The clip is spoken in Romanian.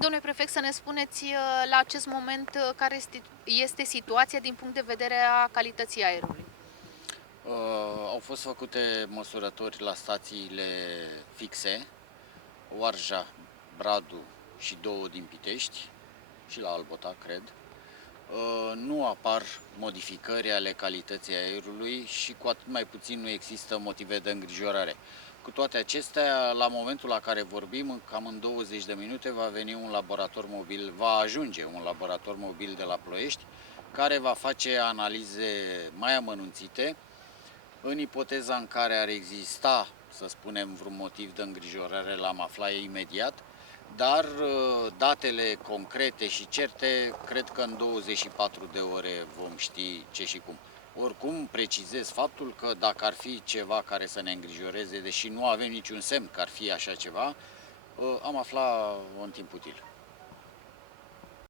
Domnule prefect, să ne spuneți la acest moment care este situația din punct de vedere a calității aerului. Au fost făcute măsurători la stațiile fixe, Oarja, Bradu și două din Pitești și la Albota, cred. Nu apar modificări ale calității aerului și cu atât mai puțin nu există motive de îngrijorare. Cu toate acestea, la momentul la care vorbim, cam în 20 de minute va veni un laborator mobil, va ajunge un laborator mobil de la Ploiești, care va face analize mai amănunțite în ipoteza în care ar exista, să spunem, vreun motiv de îngrijorare, l-am aflat imediat, dar datele concrete și certe, cred că în 24 de ore vom ști ce și cum. Oricum, precizez faptul că dacă ar fi ceva care să ne îngrijoreze, deși nu avem niciun semn că ar fi așa ceva, am aflat în timp util.